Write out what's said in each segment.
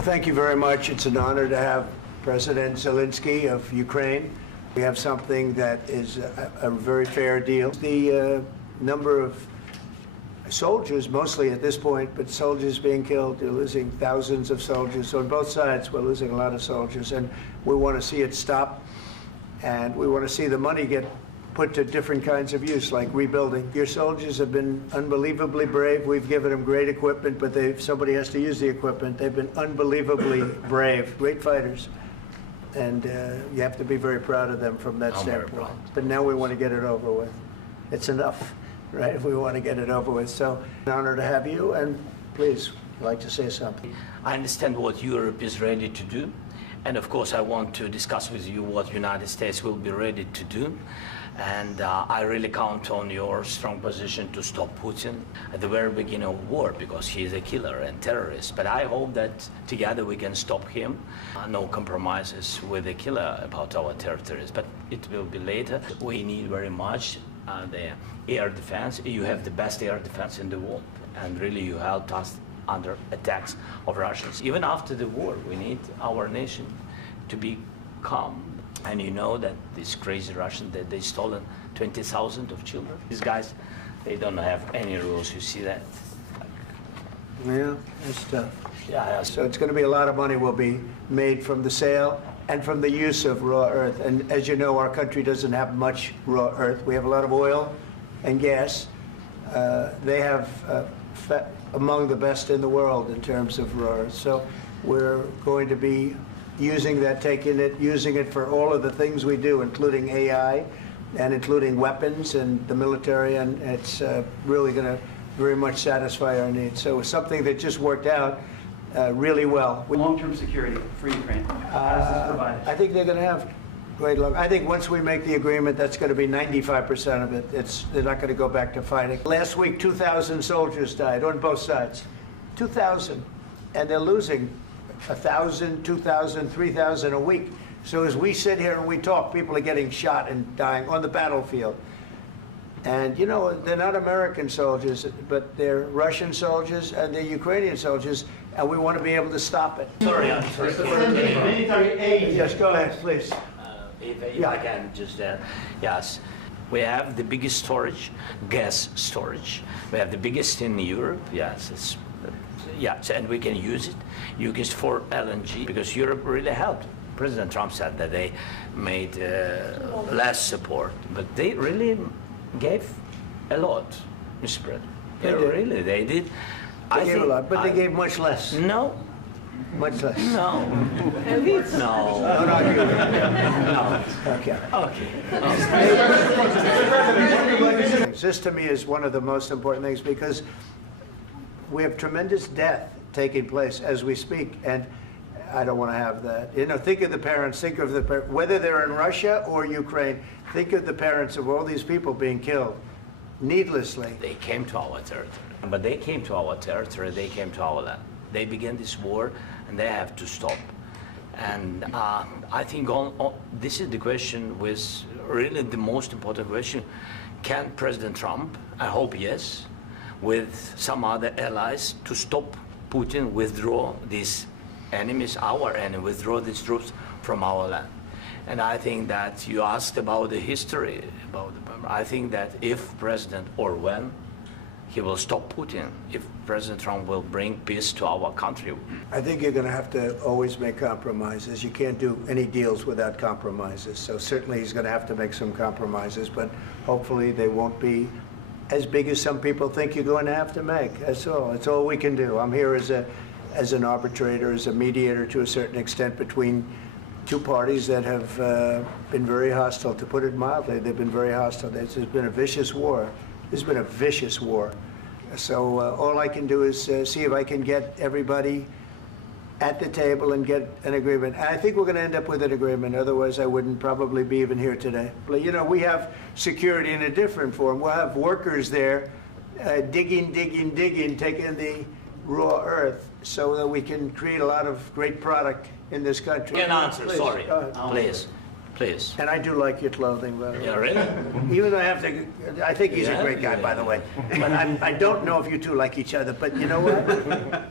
Well, thank you very much. It's an honor to have President Zelensky of Ukraine. We have something that is a very fair deal. The number of soldiers, mostly at this point, but soldiers being killed, they're losing thousands of soldiers. On both sides, we're losing a lot of soldiers, and we want to see it stop, and we want to see the money get put to different kinds of use, like rebuilding. Your soldiers have been unbelievably brave. We've given them great equipment, but somebody has to use the equipment. They've been unbelievably brave, great fighters. And you have to be very proud of them from that standpoint. But now we want to get it over with. It's enough, right, if we want to get it over with. So, an honor to have you, and please, I'd like to say something. I understand what Europe is ready to do. And of course, I want to discuss with you what the United States will be ready to do. And I really count on your strong position to stop Putin at the very beginning of war, because he is a killer and terrorist. But I hope that together we can stop him. No compromises with the killer about our territories, but it will be later. We need very much the air defense. You have the best air defense in the world, and really you helped us under attacks of Russians. Even after the war, we need our nation to be calm. And you know that these crazy Russians, that they stolen 20,000 of children. These guys, they don't have any rules. You see that? Yeah, that's tough. Yeah. So it's going to be a lot of money will be made from the sale and from the use of raw earth. And as you know, our country doesn't have much raw earth. We have a lot of oil and gas. They have among the best in the world in terms of raw earth. So we're going to be using that, using it for all of the things we do, including AI and including weapons and the military, and it's really going to very much satisfy our needs. So it's something that just worked out really well. Long-term security for Ukraine, how is this provided? I think they're going to have great luck. I think once we make the agreement, that's going to be 95% of it. They're not going to go back to fighting. Last week, 2,000 soldiers died on both sides. 2,000. And they're losing 1,000, 2,000, 3,000 a week. So as we sit here and we talk, people are getting shot and dying on the battlefield. And you know, they're not American soldiers, but they're Russian soldiers and they're Ukrainian soldiers, and we want to be able to stop it. Sorry, I'm sorry. Military aid. Yes, go ahead, please. If I can just, yes. We have the biggest storage, gas storage. We have the biggest in Europe, yes. Yes, and we can use it. Use it for LNG, because Europe really helped. President Trump said that they made less support, but they really gave a lot, Mr. President. They did. They gave a lot, but they gave much less. No. Much less. No. No. No. Okay. Okay. This to me is one of the most important things, because we have tremendous death taking place as we speak, and I don't want to have that. You know, think of the parents, whether they're in Russia or Ukraine, think of the parents of all these people being killed needlessly. They came to our territory, but they came to our territory, they came to our land. They began this war, and they have to stop. And I think this is the question, with really the most important question. Can President Trump, I hope yes, with some other allies, to stop Putin, withdraw these enemies, our enemy, withdraw these troops from our land? And I think that you asked about the history, I think that if President, or when, he will stop Putin, if President Trump will bring peace to our country. I think you're going to have to always make compromises. You can't do any deals without compromises. So certainly he's going to have to make some compromises, but hopefully they won't be as big as some people think you're going to have to make. That's all. That's all we can do. I'm here as an arbitrator, as a mediator to a certain extent between two parties that have been very hostile, to put it mildly. They've been very hostile. There's been a vicious war. There's been a vicious war. So all I can do is see if I can get everybody at the table and get an agreement. And I think we're going to end up with an agreement. Otherwise, I wouldn't probably be even here today. But, you know, we have security in a different form. We'll have workers there digging, taking the raw earth so that we can create a lot of great product in this country. An answer, please, sorry. Please. Please. And I do like your clothing, by the way. Yeah, really? Even though I think he's a Yeah, great guy, by the yeah. way. But I don't know if you two like each other, but you know what?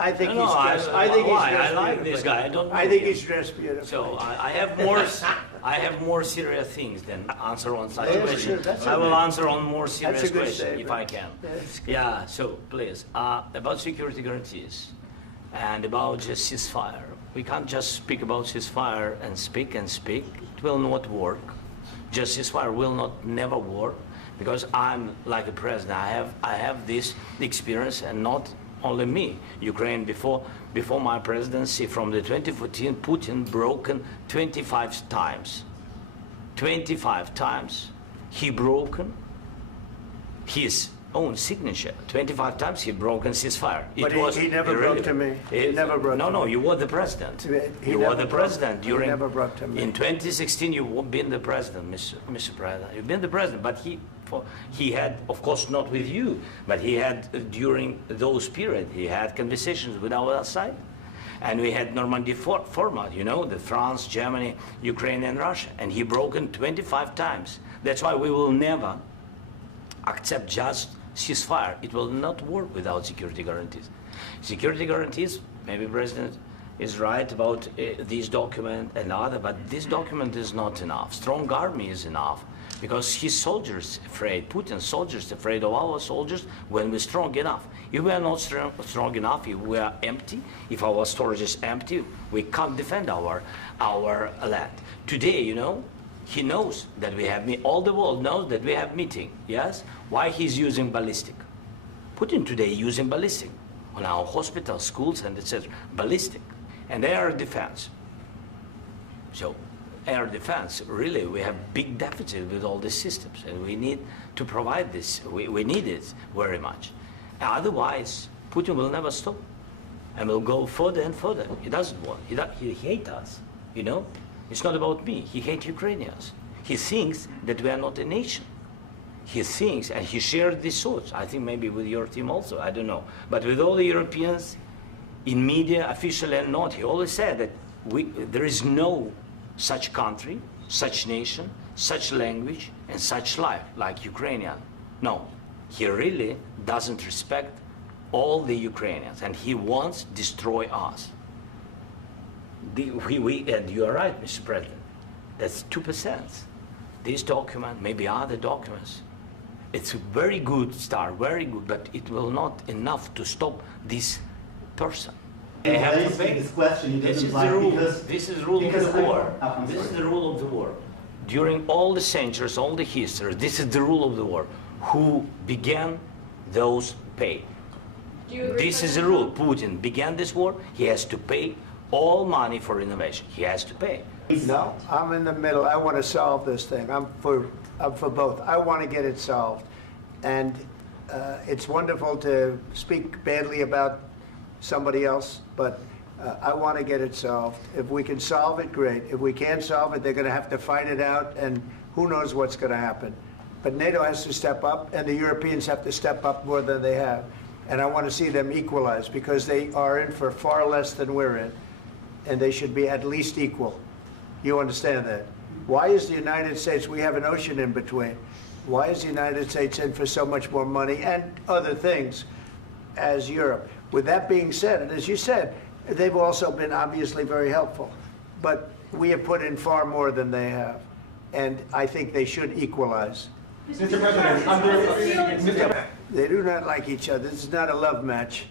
I think No, he's no, dressed, I think he's why? dressed I like this beautifully. guy. I don't know I think him. he's dressed beautifully. So I have more serious things than answer on such Yeah, questions. sure, that's I will okay. answer on more serious a good questions if statement. I can. That's good. Yeah, so please, about security guarantees and about just ceasefire. We can't just speak about ceasefire and speak and speak. It will not work. Just ceasefire will not never work because I'm like a president. I have this experience, and not only me. Ukraine before my presidency, from the 2014, Putin broken 25 times. 25 times he broken his own signature. 25 times he broken ceasefire. But he never broke to me. He never broke No, to no, me. you were the president. He You never were the broke- president he during. never broke to me. In 2016, you've been the president, Mr. President. You've been the president, but he had, of course, not with you, but he had during those period, he had conversations with our side. And we had Normandy format, you know, the France, Germany, Ukraine, and Russia. And he broken 25 times. That's why we will never accept just ceasefire. It will not work without security guarantees. Security guarantees, maybe President is right about this document and other, but this document is not enough. Strong army is enough because his soldiers afraid, Putin's soldiers afraid of our soldiers when we're strong enough. If we are not strong enough, if we are empty, if our storage is empty, we can't defend our land. Today, you know, he knows that we have, all the world knows that we have meeting, yes? Why he's using ballistic? Putin today using ballistic on our hospitals, schools, and etc. Ballistic. And air defense. So air defense, really, we have big deficit with all these systems, and we need to provide this. We need it very much. Otherwise, Putin will never stop, and will go further and further. He doesn't want. He hates us, you know? It's not about me. He hates Ukrainians. He thinks that we are not a nation. He thinks, and he shared these thoughts, I think maybe with your team also, I don't know. But with all the Europeans, in media, officially and not, he always said that there is no such country, such nation, such language, and such life like Ukrainian. No, he really doesn't respect all the Ukrainians, and he wants to destroy us. And you are right, Mr. President, that's 2%. This document, maybe other documents, it's a very good start, very good, but it will not enough to stop this person. They have to pay. This question he This doesn't is like the rule. because This is the rule of because the war. I'm This is sorry. the rule of the war. During all the centuries, all the history, this is the rule of the war. Who began, those pay. Do you agree This with is the that? rule. Putin began this war. He has to pay all money for innovation. He has to pay. No, I'm in the middle. I want to solve this thing. I'm for both. I want to get it solved. And it's wonderful to speak badly about somebody else, but I want to get it solved. If we can solve it, great. If we can't solve it, they're going to have to fight it out, and who knows what's going to happen. But NATO has to step up, and the Europeans have to step up more than they have. And I want to see them equalize, because they are in for far less than we're in, and they should be at least equal. You understand that? Why is the United States, we have an ocean in between, why is the United States in for so much more money and other things as Europe? With that being said, and as you said, they've also been obviously very helpful, but we have put in far more than they have, and I think they should equalize. Mr. President, They do not like each other. This is not a love match,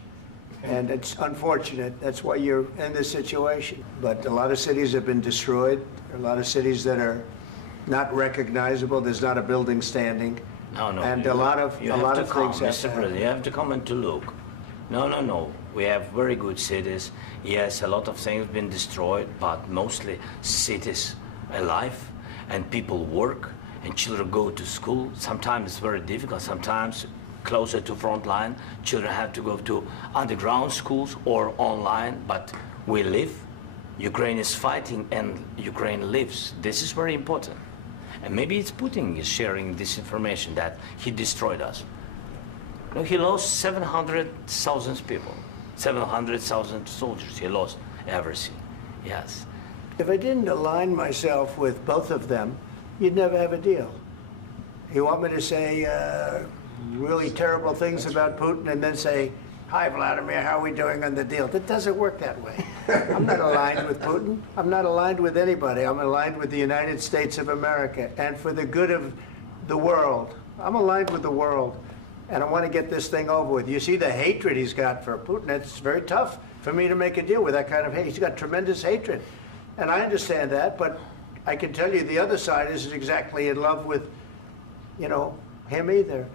and it's unfortunate. That's why you're in this situation. But a lot of cities have been destroyed. There are a lot of cities that are not recognizable. There's not a building standing. No, no. And a lot of you have to things come, have to Mr. happen. President. You have to come and to look. No, no, no. We have very good cities. Yes, a lot of things have been destroyed, but mostly cities alive, and people work, and children go to school. Sometimes it's very difficult. Sometimes closer to front line, children have to go to underground schools or online, but we live. Ukraine is fighting, and Ukraine lives. This is very important. And maybe it's Putin is sharing this information that he destroyed us. No, he lost 700,000 people, 700,000 soldiers. He lost everything. Yes. If I didn't align myself with both of them, you'd never have a deal. You want me to say really terrible things about Putin and then say, "Hi, Vladimir, how are we doing on the deal?" That doesn't work that way. I'm not aligned with Putin. I'm not aligned with anybody. I'm aligned with the United States of America and for the good of the world. I'm aligned with the world, and I want to get this thing over with. You see the hatred he's got for Putin. It's very tough for me to make a deal with that kind of hate. He's got tremendous hatred, and I understand that, but I can tell you the other side isn't exactly in love with, you know, him either.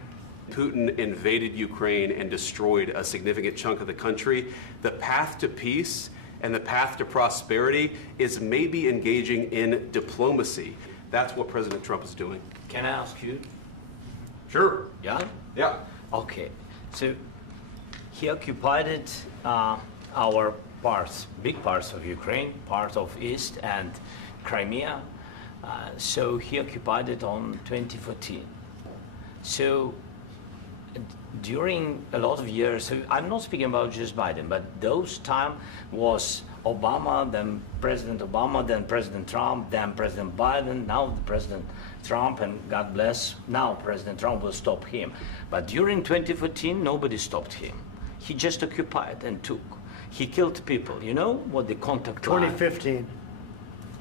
Putin invaded Ukraine and destroyed a significant chunk of the country. The path to peace and the path to prosperity is maybe engaging in diplomacy. That's what President Trump is doing. Can I ask you? Sure. Yeah? Yeah. Okay. So he occupied our parts, big parts of Ukraine, part of East and Crimea. So he occupied it on 2014. So during a lot of years, so I'm not speaking about just Biden, but those time was Obama, then President Obama, then President Trump, then President Biden, now President Trump, and God bless, now President Trump will stop him. But during 2014, nobody stopped him. He just occupied and took. He killed people. You know what the contact line? 2015.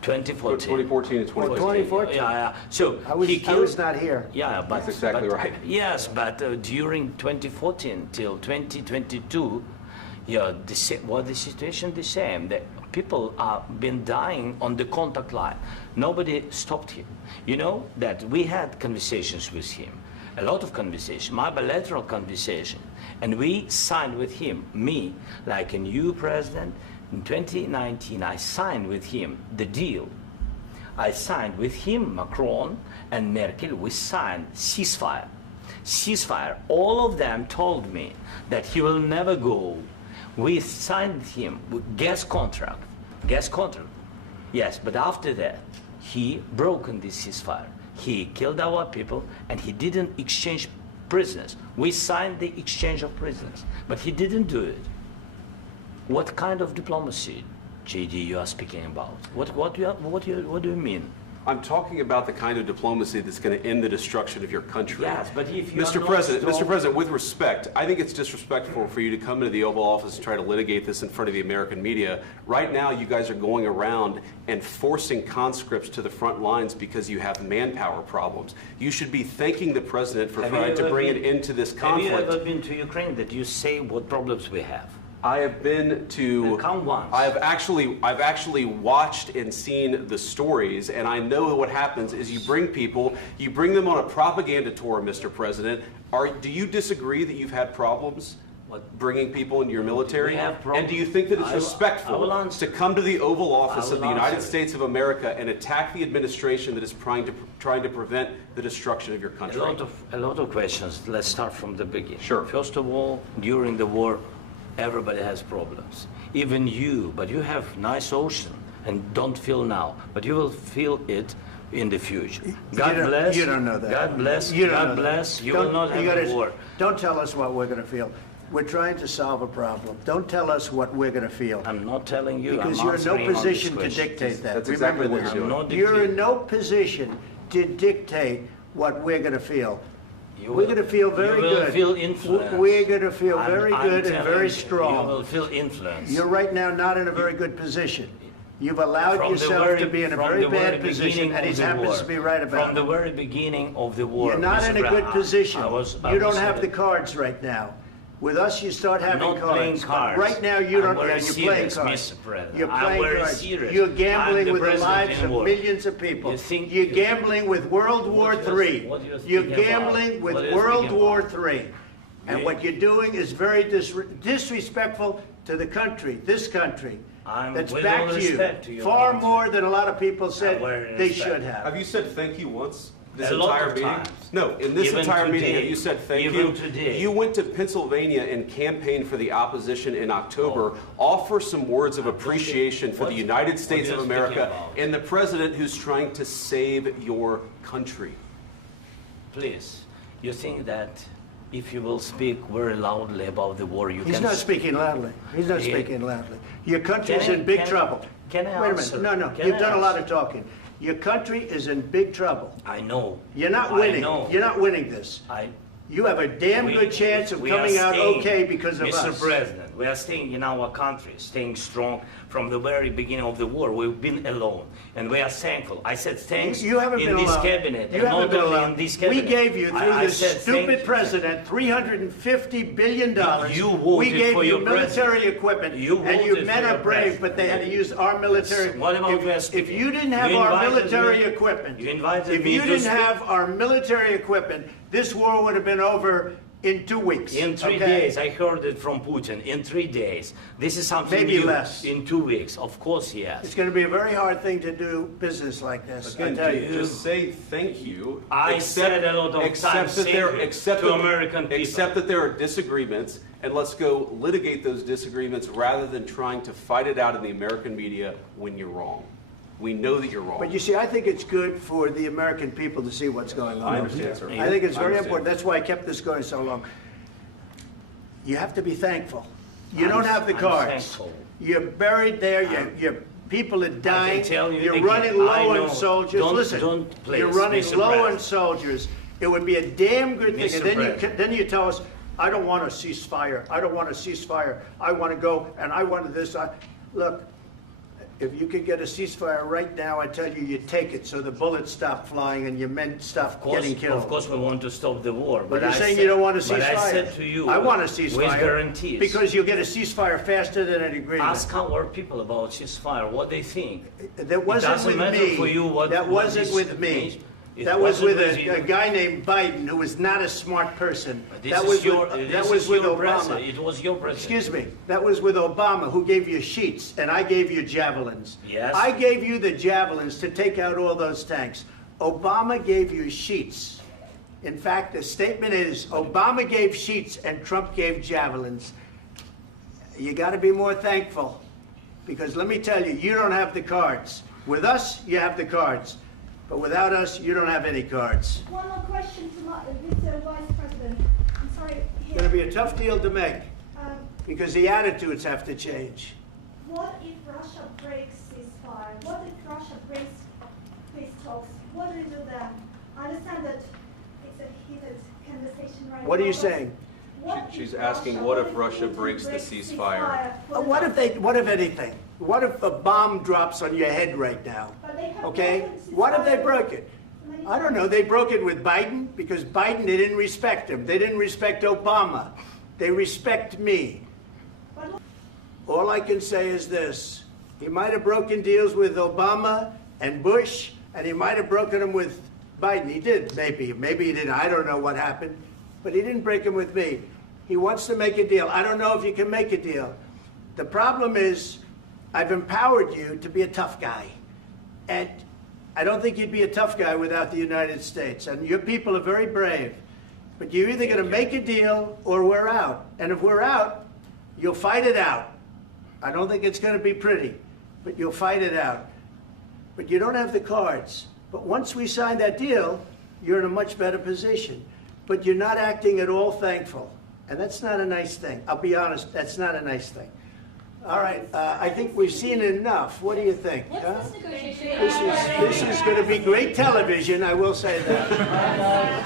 2014. 2014 and 2015. 2014. Yeah. So I was not here. Yeah, but That's exactly right. Yes, but during 2014 till 2022, yeah, the situation the same. The people have been dying on the contact line. Nobody stopped him. You know that we had conversations with him, a lot of conversation, my bilateral conversation, and we signed with him, me, like a new president. In 2019, I signed with him the deal. I signed with him, Macron and Merkel, we signed ceasefire. Ceasefire. All of them told me that he will never go. We signed with him with gas contract. Gas contract. Yes, but after that, he broken this ceasefire. He killed our people and he didn't exchange prisoners. We signed the exchange of prisoners, but he didn't do it. What kind of diplomacy, JD, you are speaking about? What do you mean? I'm talking about the kind of diplomacy that's going to end the destruction of your country. Yes, but if you Mr. President, with respect, I think it's disrespectful for you to come into the Oval Office and try to litigate this in front of the American media. Right now, you guys are going around and forcing conscripts to the front lines because you have manpower problems. You should be thanking the President for trying to bring an end to this conflict. Have you ever been to Ukraine that you say what problems we have? I have been to. Count once. I've actually watched and seen the stories, and I know what happens is you bring them on a propaganda tour, Mr. President. Do you disagree that you've had problems bringing people into your military? And do you think that it's respectful to come to the Oval Office of the United States of America and attack the administration that is trying to prevent the destruction of your country? A lot of questions. Let's start from the beginning. Sure. First of all, during the war, everybody has problems, even you, but you have nice ocean and don't feel now, but you will feel it in the future. God bless. You don't know that. God bless. You don't God know bless. that. You will not have a war. Don't tell us what we're going to feel. We're trying to solve a problem. Don't tell us what we're going to feel. I'm not telling you. Because I'm you're in no answering on position this to question. dictate that. That's Remember exactly what this. you're doing. I'm not You're in dictating. no position to dictate what we're going to feel. You We're will- going to feel very you will good. Feel influence. We're going to feel very I'm good and telling very you, strong. You will feel influence. You're right now not in a very good position. You've allowed From the yourself very- to be in a from very the very bad position, beginning and of he the happens war. to be right about From the it. very beginning of the war. You're not Mr. in a good Brown, position. I You don't was have the cards right now. With us, you start having not playing cards. cards. Right now, you I'm don't. very You're playing serious, cards. Mr. President. You're I'm playing very cards. serious. You're I'm gambling the with the president lives in of war. millions of people. You think- You're gambling with World War What you're- III. what you're You're speaking gambling about? with What you're World speaking War about? III. And You- what you're doing is very disrespectful to the country, this country. I'm That's with back all to you. respect to your Far country. more than a lot of people said very they respect. should have. Have you said thank you once? This A lot entire of meeting? times. No, in this Even entire meeting, today. have you said thank Even you? today. You went to Pennsylvania and campaigned for the opposition in October. Offer some words of appreciation for the United States of you're America speaking about. and the president who's trying to save your country. Please, you think that if you will speak very loudly about the war, you He's can... not speaking loudly. He's not Yeah. speaking loudly. Your country's Can I- in big can I- trouble. Can I Wait a answer? minute. No. Can You've I done a lot answer? of talking. Your country is in big trouble. I know. You're not I winning. know. You're not winning this. You have a damn good chance of we are coming out staying, okay because of Mr. us. President, we are staying in our country, staying strong from the very beginning of the war. We've been alone, and we are thankful. I said thanks You haven't in been this alone. cabinet, You and haven't not been only alone. in this cabinet. We gave you, through I this said thank stupid you. president, $350 billion. You We voted gave for you your military president. equipment, You and you voted men for are your brave, president. but they had to use our military. What about we are If speaking? you didn't have You our invited military me- equipment, you invited if me you to didn't speak. have our military equipment, this war would have been over in 2 weeks. In 3 okay? days, I heard it from Putin. In 3 days, this is something Maybe new. less. In 2 weeks, of course, yes. It's going to be a very hard thing to do business like this. I Again, tell you. just say thank you. I said a lot of accept times that thank there, you accept to that- American people. Accept that there are disagreements, and let's go litigate those disagreements rather than trying to fight it out in the American media when you're wrong. We know that you're wrong. But you see, I think it's good for the American people to see what's going on. I understand, sir. I think it's I very understand. important. That's why I kept this going so long. You have to be thankful. You I'm- don't have the I'm cards. thankful. You're buried there. Your people are dying. tell you You're again, running I low know. on soldiers. Don't- Listen, don't please, you're running Mr. low on President. soldiers. It would be a damn good thing. Mr. And then President. then you tell us, I don't want a ceasefire. I don't want a ceasefire. I want to go and I want this. Look, if you could get a ceasefire right now, I tell you, you take it so the bullets stop flying and your men stop getting killed. Of course, we want to stop the war. But you're I saying said- you don't want a ceasefire. But I said to you, I want a with ceasefire. guarantees. Because you'll get a ceasefire faster than an agreement. Ask our people about ceasefire, what they think. That wasn't doesn't with matter me. for you what- That what wasn't is- with me. It That was wasn't with with you. a guy named Biden, who was not a smart person. This That is was your, with, this that was is with your Obama. president. It was your president. Excuse me. That was with Obama, who gave you sheets, and I gave you javelins. Yes. I gave you the javelins to take out all those tanks. Obama gave you sheets. In fact, the statement is Obama gave sheets and Trump gave javelins. You got to be more thankful, because let me tell you, you don't have the cards. With us, you have the cards. But without us, you don't have any cards. One more question to Mr. Vice President. I'm sorry. It's going to be a tough deal to make, Um, because the attitudes have to change. what if Russia breaks ceasefire? What if Russia breaks peace talks? What do you do then? I understand that it's a heated conversation right now. What are you but saying? what She's if asking, what if if Russia Putin breaks the ceasefire? What if anything? What if a bomb drops on your head right now? But they have Okay? broken ceasefire What if they broke it? many I don't know. They broke it with Biden, because Biden, they didn't respect him. They didn't respect Obama. They respect me. But look, All I can say is this. He might have broken deals with Obama and Bush, and he might have broken them with Biden. He did, maybe. Maybe he didn't. I don't know what happened. But he didn't break them with me. He wants to make a deal. I don't know if you can make a deal. The problem is, I've empowered you to be a tough guy. And I don't think you'd be a tough guy without the United States. And your people are very brave. But you're either going to make a deal or we're out. And if we're out, you'll fight it out. I don't think it's going to be pretty, but you'll fight it out. But you don't have the cards. But once we sign that deal, you're in a much better position. But you're not acting at all thankful. And that's not a nice thing. I'll be honest, that's not a nice thing. All right, I think we've seen enough. What do you think? huh? What's this negotiation? This is going to be great television, I will say that.